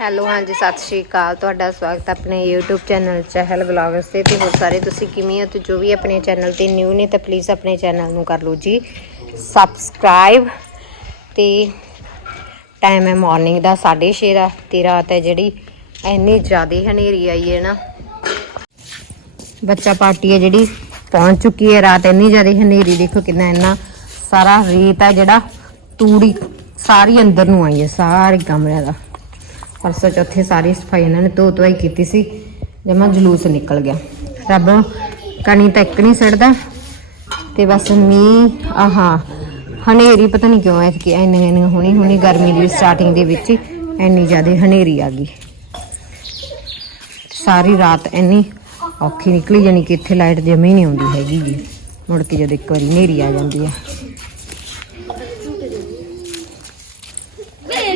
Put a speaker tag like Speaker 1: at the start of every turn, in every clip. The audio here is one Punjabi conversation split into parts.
Speaker 1: ਹੈਲੋ, ਹਾਂਜੀ, ਸਤਿ ਸ਼੍ਰੀ ਅਕਾਲ। ਤੁਹਾਡਾ ਸਵਾਗਤ ਆਪਣੇ YouTube ਚੈਨਲ ਚਹਿਲ ਵਲੌਗਸ ਤੇ। ਤੇ ਹੋਰ ਸਾਰੇ ਤੁਸੀਂ ਕਿਵੇਂ ਹੋ? ਤੇ ਜੋ ਵੀ ਆਪਣੇ ਚੈਨਲ ਤੇ ਨਿਊ ਨੇ, ਤਾਂ ਪਲੀਜ਼ ਆਪਣੇ ਚੈਨਲ ਨੂੰ ਕਰ ਲਓ ਜੀ। ਸਬਸਕ੍ਰਾਈਬ ਤੇ ਟਾਈਮ ਹੈ ਮਾਰਨਿੰਗ ਦਾ 6:30 ਦਾ, ਤੇ ਰਾਤ ਹੈ ਜਿਹੜੀ ਇੰਨੀ ਜ਼ਿਆਦਾ ਹਨੇਰੀ ਆਈ ਹੈ ਨਾ। ਬੱਚਾ ਪਾਰਟੀ ਹੈ ਜਿਹੜੀ ਪਹੁੰਚ ਚੁੱਕੀ ਹੈ, ਰਾਤ ਇੰਨੀ ਜ਼ਿਆਦਾ ਹਨੇਰੀ, ਦੇਖੋ ਕਿੰਨਾ ਇੰਨਾ ਸਾਰਾ ਰੇਤ ਹੈ ਜਿਹੜਾ ਤੂੜੀ ਸਾਰੀ ਅੰਦਰ ਨੂੰ ਆਈ ਹੈ, ਸਾਰੇ ਕਮਰਿਆਂ ਦਾ। ਪਰਸੋਂ ਚੌਥੇ ਸਾਰੀ ਸਫ਼ਾਈ ਇਹਨਾਂ ਨੇ ਧੋ ਧੋਈ ਕੀਤੀ ਸੀ, ਜਮਾ ਜਲੂਸ ਨਿਕਲ ਗਿਆ। ਰੱਬ ਕਣੀ ਤਾਂ ਇੱਕ ਨਹੀਂ ਸੜਦਾ, ਤੇ ਬਸ ਮੀਂਹ, ਆਹਾ, ਹਨੇਰੀ ਪਤਾ ਨਹੀਂ ਕਿਉਂ ਐਤਕੀ ਇੰਨੀ ਇੰਨੀ ਹੁਣੀ ਹੁਣੀ ਗਰਮੀ ਦੀ ਸਟਾਰਟਿੰਗ ਦੇ ਵਿੱਚ ਇੰਨੀ ਜ਼ਿਆਦਾ ਹਨੇਰੀ ਆ ਗਈ। ਸਾਰੀ ਰਾਤ ਇੰਨੀ ਔਖੀ ਨਿਕਲੀ ਜਾਨੀ ਕਿ ਇੱਥੇ ਲਾਈਟ ਜਮੀ ਨਹੀਂ ਆਉਂਦੀ ਹੈਗੀ ਜੀ। ਮੁੜ ਕੇ ਜਦ ਇੱਕ ਵਾਰੀ ਹਨੇਰੀ ਆ ਜਾਂਦੀ ਹੈ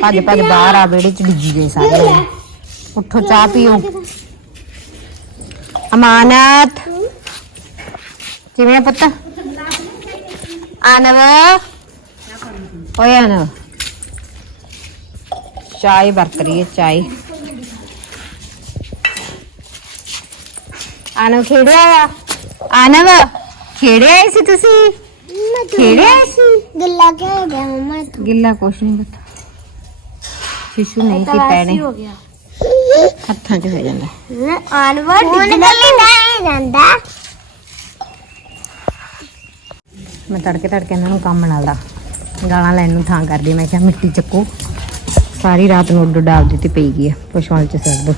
Speaker 1: ਭੱਜ ਭੱਜ ਬਾਹਰ ਆ ਵਿਹੜੇ ਚ ਡਿੱਗੀ ਗਏ ਸਾਰੇ। ਉੱਠੋ ਚਾਹ ਪੀਓ। ਅਮਾਨਤ। ਕਿਵੇਂ ਆ ਪੁੱਤ? ਆਨਵ ਓਏ ਆਨਵ ਚਾय ਵਰਤ ਰਹੀ ਹੈ ਚਾय ਆਨਵ ਖੇੜਿਆ ਆ ਆਨਵ ਖੇੜਿਆ ਸੀ ਤੁਸੀਂ? ਖੇੜਿਆ ਸੀ?
Speaker 2: ਗੱਲਾਂ ਕਿਆ ਹੋ ਗਿਆ ਮਮਾ
Speaker 1: ਗਿੱਲਾ ਕੁਛ ਨਹੀਂ ਪਤਾ। ਸ਼ਿਸ਼ੂ ਨਹੀਂ ਸੀ ਪੈਣੇ?
Speaker 2: ਹੋ ਗਿਆ।
Speaker 1: ਹੱਥਾਂ 'ਚ ਹੋ ਜਾਂਦਾ।
Speaker 2: ਆਨਵਰ ਹੁਣ ਗੱਲੀ ਨਹੀਂ ਜਾਂਦਾ?
Speaker 1: ਮੈਂ ਤੜਕੇ ਤੜਕੇ ਇਹਨਾਂ ਨੂੰ ਕੰਮ ਨਾਲ ਦਾ ਗਾਲਾਂ ਲੈਣ ਨੂੰ ਥਾਂ ਕਰਦੀ ਮੈਂ ਕਿਹਾ ਮਿੱਟੀ ਚੱਕੋ। ਸਾਰੀ ਰਾਤ ਨੂੰ ਉੱਡ ਡਾਲ ਦਿੱਤੀ ਪਈ ਗਈ ਆ ਪਸ਼ੂਆਂ 'ਚ ਦੋ।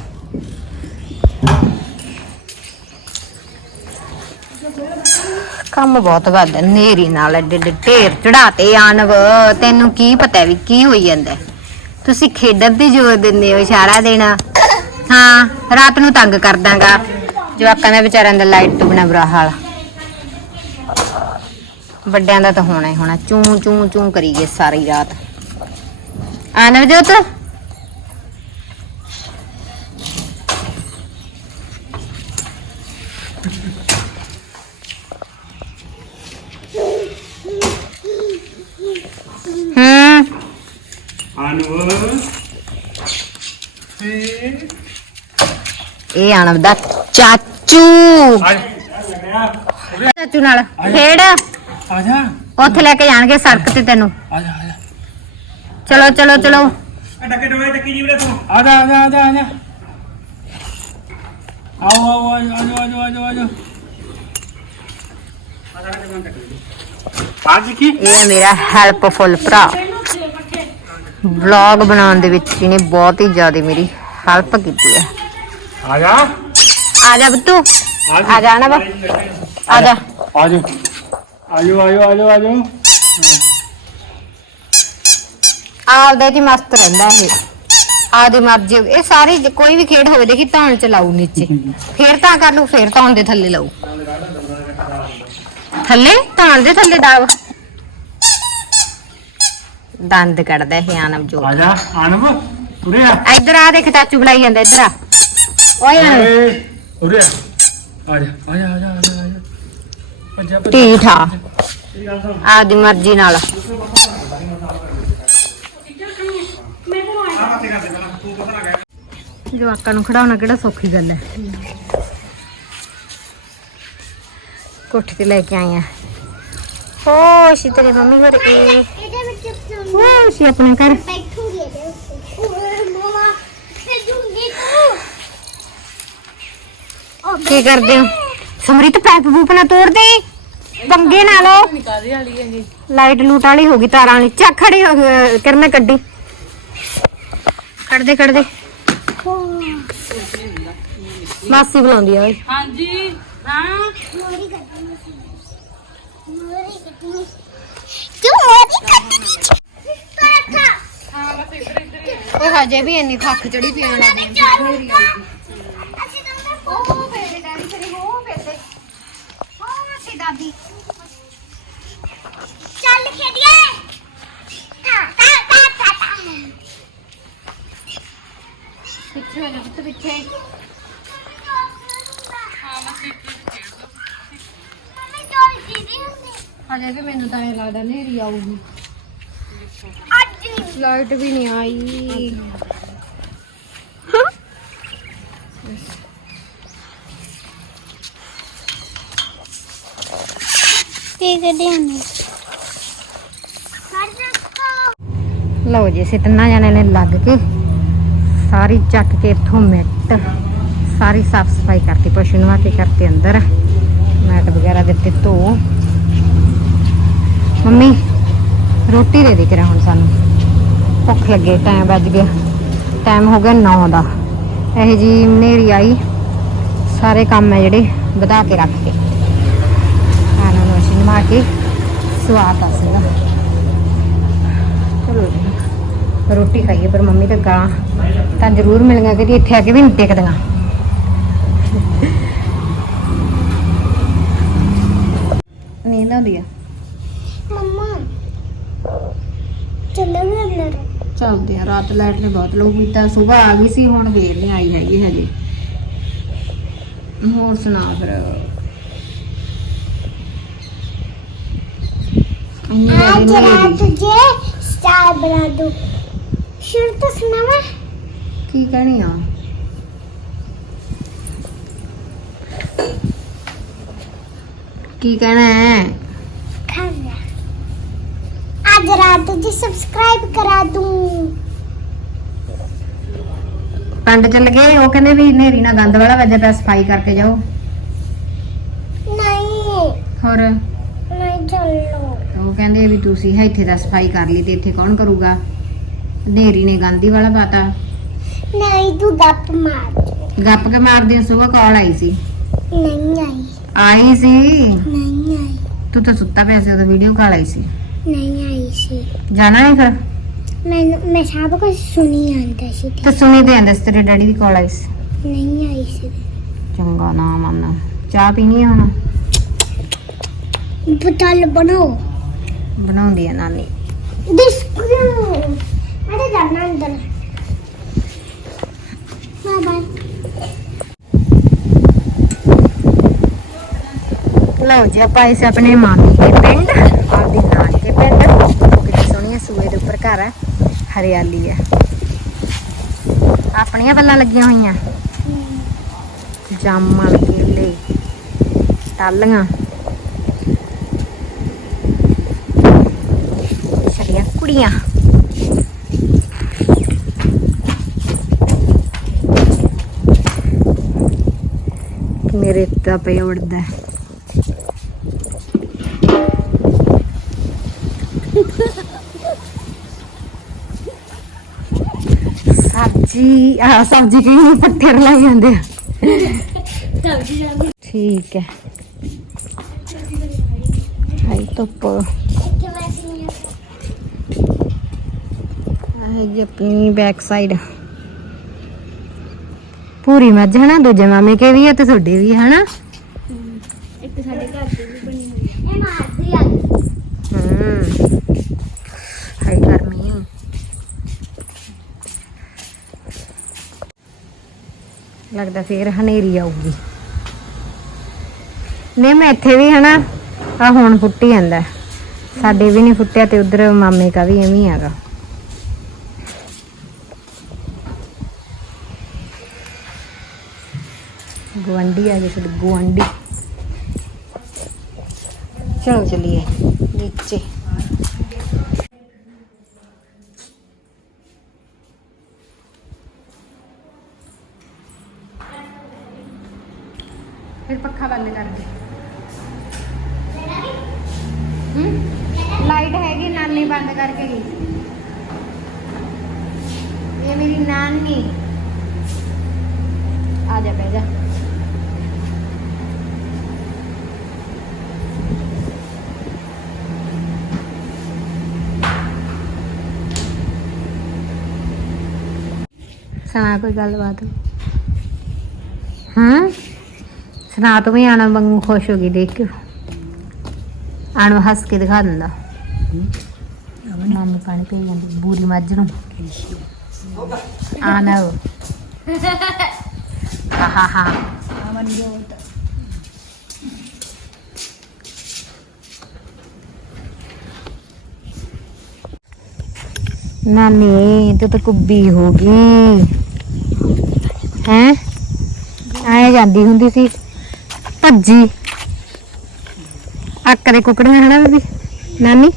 Speaker 1: ਕੰਮ ਬਹੁਤ ਵੱਧ ਹੈ, ਨੇਰੀ ਨਾਲ ਐਡੇ ਢੇਰ ਚੜਾਤੇ ਆਨਵ ਤੈਨੂੰ ਕੀ ਪਤਾ ਵੀ ਕੀ ਹੋਈ ਜਾਂਦਾ। ਹੈ? ਤੁਸੀਂ ਖੇਡਣ ਤੇ ਜ਼ੋਰ ਦਿੰਦੇ ਹੋ ਸਾਰਾ ਦਿਨ ਹਾਂ, ਰਾਤ ਨੂੰ ਤੰਗ ਕਰ ਦਾਂਗਾ ਜਵਾਕਾਂ ਦਾ ਵਿਚਾਰਿਆਂ ਦਾ ਲਾਈਟ ਤੋਂ ਬਿਨਾ ਬੁਰਾ ਹਾਲ। ਵੱਡਿਆਂ ਦਾ ਤਾਂ ਹੋਣਾ ਹੀ ਹੋਣਾ। ਚੂੰ ਚੂੰ ਚੂੰ ਕਰੀਏ ਸਾਰੀ ਰਾਤ। ਆ ਨਵਜੋਤ ਹੂੰ
Speaker 3: ਅਨਵਰ
Speaker 1: ਇਹ ਆਣਵ ਦਾ ਚਾਚੂ।
Speaker 3: ਆ
Speaker 1: ਚਾਚੂ ਨਾਲ ਖੇਡ।
Speaker 3: ਆ ਜਾ
Speaker 1: ਉੱਥੇ ਲੈ ਕੇ ਜਾਣਗੇ ਸੜਕ ਤੇ ਤੈਨੂੰ।
Speaker 3: ਆ ਜਾ ਆ ਜਾ
Speaker 1: ਚਲੋ ਚਲੋ ਚਲੋ।
Speaker 3: ਟੱਕੇ ਟੋਏ ਟੱਕੀ ਜੀ ਵੀਰੇ ਤੂੰ ਆ ਜਾ ਆ ਜਾ ਆ ਜਾ ਆ ਜਾ ਆਓ ਆਓ ਆ ਜਾ ਆ ਜਾ ਆ ਜਾ ਆ ਜਾ? ਅੱਜ ਕੀ?
Speaker 1: ਇਹ ਹੈ ਮੇਰਾ ਹੈਲਪਫੁਲ ਭਰਾ। ਵਲੌਗ ਬਣਾਉਣ ਦੇ ਵਿੱਚ ਇਹਨੇ ਬਹੁਤ ਹੀ ਜ਼ਿਆਦਾ ਮੇਰੀ ਹੈਲਪ ਕੀਤੀ ਹੈ
Speaker 3: ਆ ਜਾ।
Speaker 1: ਆ ਜਾ ਬੱਤੂ। ਆ ਜਾ। ਨਾ ਵਾ ਆ ਜਾ।
Speaker 3: ਆ ਜਾ। ਆਜੋ ਆਜੋ ਆਜੋ ਆਜੋ।
Speaker 1: ਆਪਦੇ ਹੀ ਮਸਤ ਰਹਿੰਦਾ ਇਹ। ਆਦੀ ਮਰਜ਼ੀ ਇਹ ਸਾਰੀ ਕੋਈ ਵੀ ਖੇਡ ਹੋਵੇ ਦੇਖੀ ਧੌਣ ਚ ਲਾਊ ਨੀਚੇ। ਫੇਰ ਤਾਂ ਕਰ ਲੂ ਫੇਰ ਧੌਣ ਦੇ ਥੱਲੇ ਲਾਊ। ਥੱਲੇ? ਧੌਣ ਦੇ ਥੱਲੇ ਦਾਬ। ਦੰਦ ਕੱਢਦਾ ਇਹ ਆਨਮ ਜੋ
Speaker 3: ਆ ਜਾ ਅਨਵ ਉਰੇ ਆ।
Speaker 1: ਇੱਧਰ ਆ ਦੇਖ ਚਾਚੂ ਬੁਲਾਈ ਜਾਂਦਾ ਇੱਧਰ ਆ। ਓਏ ਆਨਵ।
Speaker 3: ਓਏ, ਉਰੇ ਆ। ਆ ਜਾ ਆ ਜਾ ਆ ਜਾ ਆ ਜਾ ਆ ਜਾ। ਭੱਜਾ ਭੱਜਾ।
Speaker 1: ਢੀਠ ਆ। ਆਪਦੀ ਮਰਜ਼ੀ ਨਾਲ। ਜਵਾਕਾਂ ਨੂੰ ਖੜਾਉਣਾ ਕਿਹੜਾ ਸੌਖੀ ਗੱਲ ਹੈ। ਕੋਠੇ ਤੇ ਲੈ ਕੇ ਆਈ ਆ। ਹੋਸ਼ ਤੇਰੇ ਮੰਮੀ ਘਰ ਇਹ
Speaker 2: ਇਹਦੇ ਤੂੰ
Speaker 1: ਹੋਸ਼ ਆਪਣੇ ਘਰ?
Speaker 2: ਬੈਠੂਗੀ ਇਹਦੇ ਉੱਤੇ। ਓਏ ਮਮਾ ਤੇ ਜੂੰਗੀ ਤੂੰ। ਉਹ
Speaker 1: ਕੀ ਕਰਦੇ ਹੋ? ਸਮਰੀਤ ਪੈਪ ਬੂਪ ਨਾ ਤੋੜ ਦੇ। ਪੰਗੇ ਨਾ ਲੋ ਲਾਈਟ ਲੂਟ ਵਾਲੀ ਹੋ ਗਈ ਤਾਰਾਂ ਵਾਲੀ। ਚੱਕ ਖੜੀ ਹੋ ਗਈ, ਕਰਨਾ ਕੱਢੀ। ਕੱਢ ਦੇ ਕੱਢ ਦੇ ਮਾਸੀ ਬੁਲਾਉਂਦੀ ਆ ਓਏ
Speaker 2: ਮੋਰੀ ਕੱਟਣੀ ਸੀ। ਮੋਰੀ ਕੱਟਣੀ ਤੂੰ ਮੋਰੀ
Speaker 1: ਉਹ ਹਜੇ ਵੀ ਇੰਨੀ ਥੱਕ ਚੜੀ ਪੀਣ ਲੱਗੀ
Speaker 2: ਅਸੀਂ ਤਾਂ ਉਹ ਫੇਰੇ ਡੈਡੀ ਤੇਰੇ ਉਹ ਫੇਰੇ ਉਹ ਸੀ ਦਾਦੀ। ਚੱਲ ਖੇਡੀਏ।
Speaker 1: ਪਿੱਛੇ ਹੋ ਜਾ ਪੁੱਤ ਪਿੱਛੇ। ਹਜੇ ਵੀ ਮੈਨੂੰ ਤਾਂ ਇਹ ਲੱਗਦਾ ਨੇਰੀ ਆਊਗੀ। ਲਾਈਟ ਵੀ ਨਹੀਂ ਆਈ।
Speaker 2: ਨੇ। ਰੱਖੋ
Speaker 1: ਲਓ ਜੀ ਅਸੀਂ ਤਿੰਨਾਂ ਜਣਿਆਂ ਨੇ ਲੱਗ ਕੇ ਸਾਰੀ ਚੱਕ ਕੇ ਇੱਥੋਂ ਮਿੱਟ ਸਾਰੀ ਸਾਫ਼ ਸਫ਼ਾਈ ਕਰਤੀ ਪਸ਼ੂ ਨਵਾ ਕੇ ਕਰਤੇ ਅੰਦਰ। ਮੈਟ ਵਗੈਰਾ ਦਿੱਤੇ ਧੋ। ਮੰਮੀ ਰੋਟੀ ਦੇ ਦੇ ਕਰਾ ਹੁਣ ਸਾਨੂੰ। ਭੁੱਖ ਲੱਗੇ ਟਾਈਮ ਵੱਜ ਗਿਆ। ਟਾਈਮ ਹੋ ਗਿਆ 9 ਦਾ। ਇਹ ਜੀ ਹਨੇਰੀ ਆਈ। ਸਾਰੇ ਕੰਮ ਹੈ ਜਿਹੜੇ ਵਧਾ ਕੇ ਰੱਖ ਕੇ। ਆਨਾਂ ਨੂੰ ਅਸੀਂ ਨਵਾ ਕੇ ਸਵਾਦ ਆ ਸੀਗਾ। ਚਲੋ ਜੀ ਰੋਟੀ ਖਾਈਏ ਪਰ ਮੰਮੀ ਤਾਂ ਗਾਂ ਤਾਂ ਜ਼ਰੂਰ ਮਿਲੀਆਂ ਕਿ ਇੱਥੇ ਆ ਕੇ ਵੀ ਨਹੀਂ ਟਿਕਦੀਆਂ। ਨੀਂਦ ਆਉਂਦੀ ਆ?
Speaker 2: ਮੰਮਾ ਚੱਲੋ ਅੰਦਰ।
Speaker 1: ਚੱਲਦੇ ਆ। ਰਾਤ ਲਾਈਟ ਨੇ ਬਹੁਤ ਲੋਕ ਕੀਤਾ। ਸਵੇਰ ਆ ਗਈ ਸੀ ਹੁਣ ਵੇਰ ਨਹੀਂ ਆਈ ਹੈਗੀ ਹਜੇ। ਹੋਰ ਸੁਣਾ ਫਿਰ। ਕੀ ਕਹਿਣੀ ਆ? ਕੀ ਕਹਿਣਾ ਹੈ?
Speaker 2: ਖਾਣਾ। आज रात तुझे सब्सक्राइब करा दूं
Speaker 1: ਪਿੰਡ ਚੱਲ ਗਏ ਉਹ ਕਹਿੰਦੇ ਵੀ ਹਨੇਰੀ ਨਾਲ ਗੰਦ ਵਾਲਾ ਵੱਜਿਆ ਪਿਆ ਸਫਾਈ ਕਰਕੇ ਜਾਓ
Speaker 2: नहीं
Speaker 1: ਹੋਰ
Speaker 2: नहीं चलो
Speaker 1: ਉਹ ਕਹਿੰਦੇ ਵੀ ਤੁਸੀਂ ਹੈ ਇੱਥੇ ਦਾ ਸਫਾਈ ਕਰ ਲਈ ਤੇ ਇੱਥੇ ਕੌਣ ਕਰੂਗਾ ਹਨੇਰੀ ਨੇ ਗਾਂਧੀ ਵਾਲਾ ਪਾਤਾ
Speaker 2: नहीं तू गप मार
Speaker 1: ਗੱਪ ਕੇ ਮਾਰਦੀ ਸੁਬਹ ਕਾਲ ਆਈ ਸੀ
Speaker 2: नहीं आई
Speaker 1: ਆਈ ਸੀ
Speaker 2: नहीं आई
Speaker 1: ਤੂੰ ਤਾਂ ਸੁੱਤਾ ਪਿਆ ਸੀ ਉਹਦਾ ਵੀਡੀਓ ਕਾਲ ਆਈ ਸੀ
Speaker 2: नहीं आई सी
Speaker 1: ਜਾਣਾ ਹੈ ਫਿਰ?
Speaker 2: ਮੈਨੂੰ ਮੈਂ ਸਭ ਕੁਝ ਸੁਣੀ ਆਂਦਾ ਸੀ।
Speaker 1: ਤੇ ਸੁਣੀ ਦੇ ਅੰਦਰ ਤੇਰੇ ਡੈਡੀ ਦੀ ਕਾਲ ਆਈ ਸੀ?
Speaker 2: ਨਹੀਂ ਆਈ ਸੀ।
Speaker 1: ਚੰਗਾ ਨਾ। ਮੰਨ ਚਾਹ ਪੀਣੀ ਆ ਹੁਣ?
Speaker 2: ਬਟਲ ਬਣਾਓ।
Speaker 1: ਬਣਾਉਂਦੀ ਆ ਨਾਨੀ।
Speaker 2: ਡਿਸਕੂ ਮੈਂ ਤਾਂ ਜਾਣਾ ਅੰਦਰ। Bye bye.
Speaker 1: ਲਓ ਜੀ ਆਪਾਂ ਇਸ ਆਪਣੇ ਮਾਮੀ ਦੇ ਪਿੰਡ ਆਪਦੀ ਘਰ ਹੈ, ਹਰਿਆਲੀ ਹੈ। ਆਪਣੀਆਂ ਬੱਲਾਂ ਲੱਗੀਆਂ ਹੋਈਆਂ। ਜਾਮਣ ਕੇਲੇ ਟਾਲੀਆਂ ਸਾਡੀਆਂ ਕੁੜੀਆਂ। ਮੇਰੇ ਤਾਂ ਪਈ ਉੜਦਾ ਸਬਜੀ ਆ ਸਬਜੀ ਕੀ ਪੱਠੇ ਲਾਈ ਜਾਂਦੇ ਆ। ਠੀਕ ਹੈ। ਹਾਈ ਧੁੱਪ ਆਹ ਜੀ ਆਪਣੀ ਬੈਕ ਸਾਈਡ ਪੂਰੀ ਮੱਝ ਹੈ ਨਾ ਦੂਜੇ ਮਾਮੇ ਕੇ ਵੀ ਹੈ ਤੇ ਤੁਹਾਡੇ ਵੀ ਹੈ ਨਾ
Speaker 2: ਇੱਕ ਸਾਡੇ ਘਰ ਦੇ ਵੀ ਬਣੀ ਹੋਈ ਹੈ ਇਹ ਮਾਰਦੀ ਆ।
Speaker 1: ਹੂੰ ਹਾਈ ਗਰਮੀ ਲੱਗਦਾ ਫੇਰ ਹਨੇਰੀ ਆਊਗੀ। ਨਹੀਂ, ਮੈਂ ਇੱਥੇ ਵੀ ਹਨਾ ਆ ਹੁਣ ਫੁੱਟੀ ਜਾਂਦਾ। ਸਾਡੇ ਵੀ ਨਹੀਂ ਫੁੱਟਿਆ ਤੇ ਉਧਰ ਮਾਮੇ ਕਾ ਵੀ ਐਵੇਂ ਹੈਗਾ। ਗਵੰਡੀ ਆ ਗਈ ਸਾਡੇ ਗਵੰਡੀ ਚਲੋ ਚਲੀਏ, ਨੀਚੇ। ਫਿਰ ਪੱਖਾ ਬੰਦ ਕਰ ਦੇ ਹੂੰ ਲਾਈਟ ਹੈਗੀ ਨਾਨੀ ਬੰਦ ਕਰਕੇ ਗਈ ਇਹ ਮੇਰੀ ਨਾਨੀ ਆ ਜਾ ਬਹਿ ਜਾ ਸੁਣਾ ਕੋਈ ਗੱਲਬਾਤ ਹਾਂ ਸੁਣਾ ਤੂੰ ਵੀ ਆਣਾ ਵਾਂਗੂ ਖੁਸ਼ ਹੋ ਗਈ ਦੇਖ ਕੇ। ਆਣ ਹੱਸ ਕੇ ਦਿਖਾ ਦਿੰਦਾ। ਮਾਮੀ ਪਾਣੀ ਪੀ ਜਾਂਦੀ ਬੂਰੀ ਮੱਝ ਨੂੰ। ਆਣਾ ਹਾ ਹਾ ਹਾ ਨਾਨੀ, ਤੂੰ ਤਾਂ ਕੁੱਬੀ ਹੋ ਗਈ। ਹੈ? ਜਾਂਦੀ ਹੁੰਦੀ ਸੀ। ਭੱਜੀ। ਅੱਕ ਦੇ ਕੁਕੜੀਆਂ ਹਨਾ ਬੀਬੀ? ਨਾਨੀ,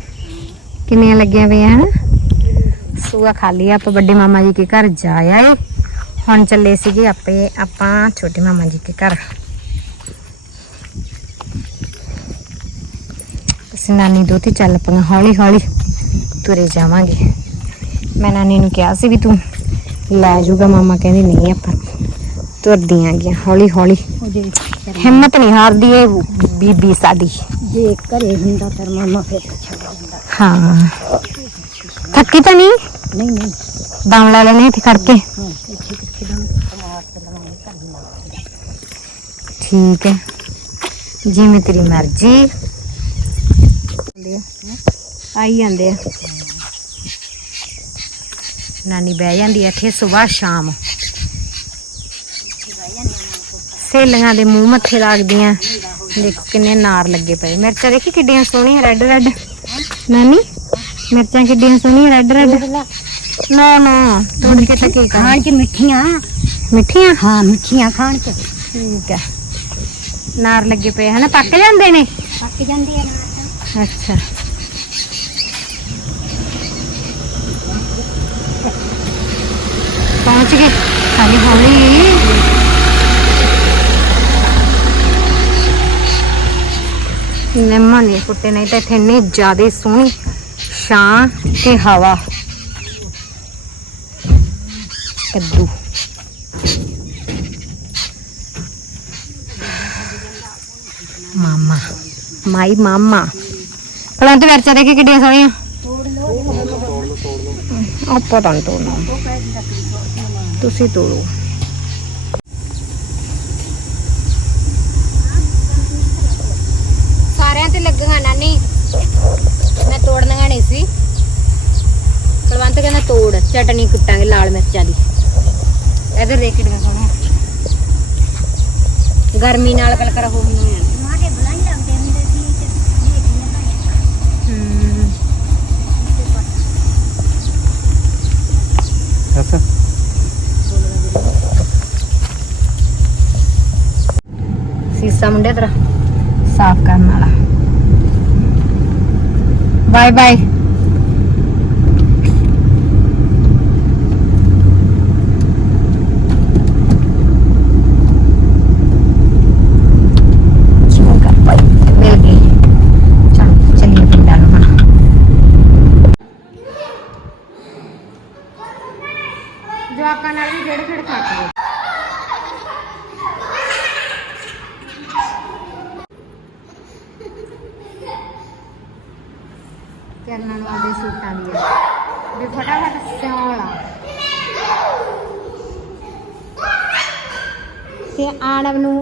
Speaker 1: ਕਿੰਨੀਆਂ ਲੱਗੀਆਂ ਪਈਆਂ ਹਨਾ? ਸੂਆ ਖਾਲੀ ਆ, ਆਪਾਂ ਵੱਡੇ ਮਾਮਾ ਜੀ ਕੇ ਘਰ ਜਾ ਆਏ। ਹੁਣ ਚੱਲੇ ਸੀਗੇ ਆਪੇ, ਆਪਾਂ ਛੋਟੇ ਮਾਮਾ ਜੀ ਕੇ ਘਰ। ਅਸੀਂ ਨਾਨੀ ਦੋਤੀ ਚੱਲ ਪਈਆਂ ਹੌਲੀ ਹੌਲੀ ਤੁਰੇ ਜਾਵਾਂਗੇ। ਮੈਂ ਨਾਨੀ ਨੂੰ ਕਿਹਾ ਸੀ ਵੀ ਤੂੰ ਲੈ ਜਾਊਗਾ, ਮਾਮਾ ਕਹਿੰਦੀ ਨਹੀਂ ਆਪਾਂ ਤੁਰਦੀਆਂ ਗਈਆਂ ਹੌਲੀ ਹੌਲੀ ਹਿੰਮਤ ਨਹੀਂ ਹਾਰਦੀ ਇਹ ਬੀਬੀ ਸਾਡੀ।
Speaker 2: ਜੇ ਘਰੇ ਹੁੰਦਾ ਫਿਰ ਮਾਮਾ ਫਿਰ ਛੱਡ ਜਾਂਦਾ।
Speaker 1: ਹਾਂ। ਥੱਕੀ ਤਾਂ ਨਹੀਂ?
Speaker 2: ਨਹੀਂ ਨਹੀਂ।
Speaker 1: ਦਮ ਲੈ ਲੈਣੇ ਇੱਥੇ ਖੜ ਕੇ
Speaker 2: ਹਾਂ ਤੇ
Speaker 1: ਠੀਕ ਹੈ। ਜਿਵੇਂ ਤੇਰੀ ਮਰਜ਼ੀ। ਆਈ ਜਾਂਦੇ ਆ। ਨਾਨੀ ਬਹਿ ਜਾਂਦੀ ਆ ਇੱਥੇ ਸਵੇਰ ਸ਼ਾਮ। ਸਹੇਲੀਆਂ ਦੇ ਮੂੰਹ ਮੱਥੇ ਲੱਗਦੀਆਂ। ਦੇਖੋ ਕਿੰਨੇ ਨਾਰ ਲੱਗੇ ਪਏ। ਮਿਰਚਾਂ ਦੇਖੀ ਕਿੱਡੀਆਂ ਸੋਹਣੀਆਂ ਰੈੱਡ ਰੈੱਡ ਨਾਨੀ ਮਿਰਚਾਂ ਕਿੱਡੀਆਂ ਸੋਹਣੀਆਂ ਰੈੱਡ ਰੈੱਡ ਨਾ ਨਾ ਤੋੜ ਕੇ ਤਾਂ ਕੀ
Speaker 2: ਖਾਣ ਚ ਮਿੱਠੀਆਂ।
Speaker 1: ਮਿੱਠੀਆਂ?
Speaker 2: ਹਾਂ ਮਿੱਠੀਆਂ ਖਾਣ ਚ
Speaker 1: ਠੀਕ ਹੈ। ਨਾਰ ਲੱਗੇ ਪਏ ਹਨਾ? ਪੱਕ ਜਾਂਦੇ ਨੇ?
Speaker 2: ਪੱਕ ਜਾਂਦੀ ਹੈ ਨਾ
Speaker 1: ਅੱਛਾ। ਪਹੁੰਚ ਗਏ। ਖਾਲੀ ਹੌਲੀ ਨਿੰਮਾਂ ਨਹੀਂ ਫੁੱਟੇ ਨਹੀਂ ਤਾਂ ਇੱਥੇ ਇੰਨੀ ਜ਼ਿਆਦਾ ਸੋਹਣੀ ਛਾਂ ਤੇ ਹਵਾ। ਕੱਦੂ। ਮਾਮਾ। ਮਾਈ ਮਾਮਾ। ਕਲੰਤ ਮਿਰਚਾਂ ਦੇਖੀ ਕਿੱਡੀਆਂ ਸੋਹਣੀਆਂ। ਆਪਾਂ ਤਾਂ ਨੀ ਤੋੜਨਾ। ਤੁਸੀਂ ਤੋੜੋ ਸਾਰਿਆਂ ਤੇ ਲੱਗੀਆਂ ਨਾਨੀ ਮੈਂ ਤੋੜਨੀਆਂ ਨਹੀਂ ਸੀ ਕਲਵੰਤ ਕਹਿੰਦਾ ਤੋੜ ਚਟਨੀ ਕੁੱਟਾਂਗੇ ਲਾਲ ਮਿਰਚਾਂ ਦੀ ਇਧਰ ਦੇਖ ਕਿੱਡੀਆਂ ਸੋਹਣੀਆਂ ਗਰਮੀ ਨਾਲ ਕਲਕਰ ਹੋ ਹੁੰਦੀਆਂ
Speaker 2: ਮਾਰੇ ਬਲਾਈ ਲੱਗਦੇ ਹੁੰਦੇ ਸੀ ਤੇ ਦੇਖੀਆਂ ਤਾਂ
Speaker 1: ਹਮ ਸੀਸਾ ਮੁੰਡੇ ਤੇਰਾ ਸਾਫ਼ ਕਰਨ ਵਾਲਾ ਬਾਏ ਬਾਏ ਚੰਗਾ ਬਾਈ ਮਿਲ ਗਈ ਚਲ ਚਲੀਏ ਪਿੰਡਾਂ ਨੂੰ ਹੁਣ ਜਵਾਕਾਂ ਨਾਲ ਵੀ ਜਿਹੜੇ ਖੜ ਖਾ ਕੇ ਕਰਨਾਂ ਨੂੰ ਆਦੇ ਸੂਟਾਂ ਦੀ ਆ ਵੀ ਫਟਾਫਟ ਸਿਉਣ ਲਾ ਤੇ ਆਣਵ ਨੂੰ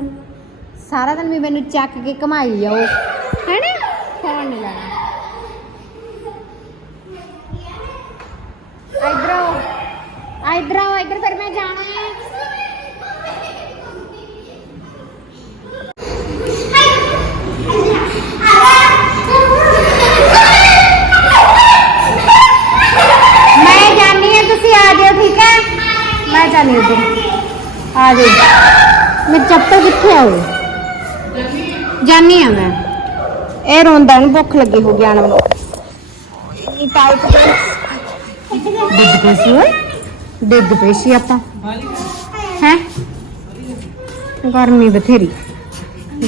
Speaker 1: ਸਾਰਾ ਦਿਨ ਵੀ ਮੈਨੂੰ ਚੱਕ ਕੇ ਘਮਾਈ ਜਾਓ। ਹੈਨਾ ਫੋਨ ਨਹੀਂ ਲੈਣਾ ਇਧਰੋਂ। ਆਓ ਇਧਰ ਫਿਰ ਮੈਂ ਜਾਣਾ ਹੈ ਮੈਂ ਜਾਣੀ ਹੈ ਤੁਸੀਂ ਆ ਜਾਓ ਠੀਕ ਹੈ ਮੈਂ ਜਾਣੀ ਉਧਰ ਆ ਜਾਓ ਮੈਂ ਚੱਪਲ ਕਿੱਥੇ ਆਉ ਜਾਣੀ ਆ ਮੈਂ ਇਹ ਰੋਂਦਾ ਨੂੰ ਭੁੱਖ ਲੱਗੀ ਹੋ ਗਿਆ ਨਾ ਇਹ ਟਾਈਟ ਡਿੱਗ ਪਈ ਸੀ ਓਏ ਡਿੱਗ ਪਈ ਸੀ ਆਪਾਂ ਹੈ ਗਰਮੀ ਬਥੇਰੀ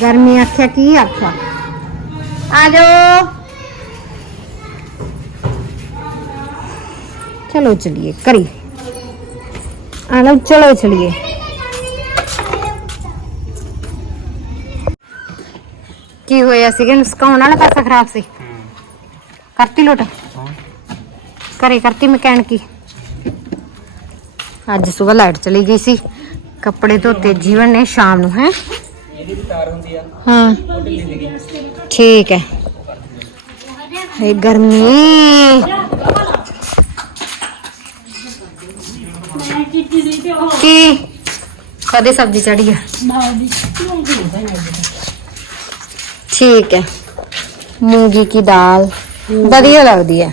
Speaker 1: ਗਰਮੀ ਆਖਿਆ ਕੀ ਆਖਿਆ ਆ ਜਾਓ चलो चलिए करी ਆਣਾ ਚਲੋ ਚਲੀਏ ਕੀ ਹੋਇਆ ਸੀ ਕਿ ਨਸਕਾਉਣ ਵਾਲਾ ਪਾਸਾ ਖਰਾਬ ਸੀ ਕਰਤੀ ਲੁੱਟ ਘਰੇ ਕਰਤੀ ਮਕੈਨਿਕੀ ਅੱਜ ਸਵੇਰ ਲਾਈਟ ਚਲੀ ਗਈ ਸੀ ਕੱਪੜੇ ਧੋਤੇ ਜੀਵਨ ਨੇ ਸ਼ਾਮ ਨੂੰ ਹੈ
Speaker 3: ਇਹਦੀ ਵੀ ਤਾਰ ਹੁੰਦੀ ਆ
Speaker 1: ਹਾਂ ਠੀਕ ਹੈ ਗਰਮੀ ਕੀ? ਕਦੇ ਸਬਜ਼ੀ ਚੜੀ ਆ। ਠੀਕ ਹੈ। ਮੂੰਗੀ ਕੀ ਦਾਲ? ਵਧੀਆ ਲੱਗਦੀ ਹੈ।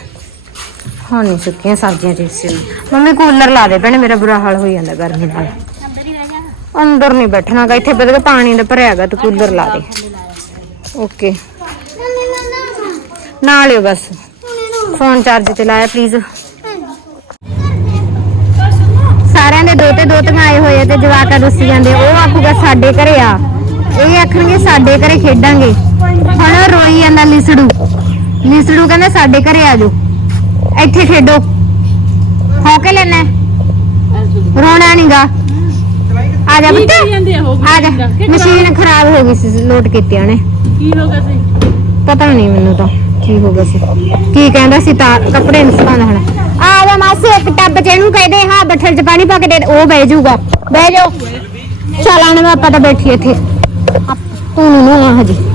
Speaker 1: ਹਾਂ ਨਹੀਂ ਸੁੱਕੀਆਂ ਸਬਜ਼ੀਆਂ ਟੇਸਟੀ ਮੰਮੀ ਕੂਲਰ ਲਾ ਦੇ ਭੈਣੇ ਮੇਰਾ ਬੁਰਾ ਹਾਲ ਹੋਈ ਜਾਂਦਾ ਗਰਮੀ ਨਾਲ। ਅੰਦਰ ਨਹੀਂ ਬੈਠਣਾਗਾ ਇੱਥੇ ਬਦਲ ਪਾਣੀ ਦਾ ਭਰਿਆ ਹੈਗਾ ਤੂੰ ਕੂਲਰ ਲਾ ਦੇ। ਓਕੇ। ਨਾ ਲਿਓ ਬਸ। ਫੋਨ ਚਾਰਜ ਤੇ ਲਾਇਆ ਪਲੀਜ਼ ਦੇ ਦੋਤੇ ਦੋਤੀਆਂ ਆਏ ਹੋਏ ਤੇ ਜਵਾਕਾ ਦੱਸੀ ਜਾਂਦੇ ਉਹ ਆਖੂਗਾ ਸਾਡੇ ਘਰੇ ਆ। ਇਹ ਆਖਣਗੇ ਸਾਡੇ ਘਰੇ ਖੇਡਾਂਗੇ। ਹੁਣ ਰੋਈ ਜਾਂਦਾ ਲਿਸੜੂ। ਲਿਸੜੂ ਕਹਿੰਦਾ ਸਾਡੇ ਘਰੇ ਆ ਜਾਓ। ਇੱਥੇ ਖੇਡੋ। ਹੋ ਕੇ ਲੈਣਾ ਰੋਣਾ ਨਹੀਂਗਾ ਆ ਜਾ ਬੱਚਾ
Speaker 4: ਜਾਂਦੇ ਆ
Speaker 1: ਜਾ। ਮਸ਼ੀਨ ਖਰਾਬ ਹੋ ਗਈ ਸੀ ਲੋਡ ਕੀਤਿਆਂ ਨੇ
Speaker 4: ਕੀ ਹੋ ਗਿਆ ਸੀ?
Speaker 1: ਪਤਾ ਨਹੀਂ ਮੈਨੂੰ ਤਾਂ। ਕੀ ਹੋ ਗਿਆ ਸੀ। ਕੀ ਕਹਿੰਦਾ ਸੀ ਤਾਂ ਕੱਪੜੇ ਨਹੀਂ ਸੁਕਾਉਣਾ ਹੁਣ। ਆ ਜਾ ਮਾਸੀ ਇੱਕ ਟੱਬ ਚ ਇਹਨੂੰ ਹਾਂ ਬੱਠਲ ਚ ਪਾਣੀ ਪਾ ਕੇ ਦੇ ਦੇ, ਉਹ ਬਹਿ ਜਾਊਗਾ। ਬਹਿ ਜਾਓ। ਚੱਲ ਆਣੇ ਆਪਾਂ ਤਾਂ ਬੈਠੀ ਇੱਥੇ। ਆਪ- ਤੂੰ ਨੂੰ ਆ ਹਜੇ।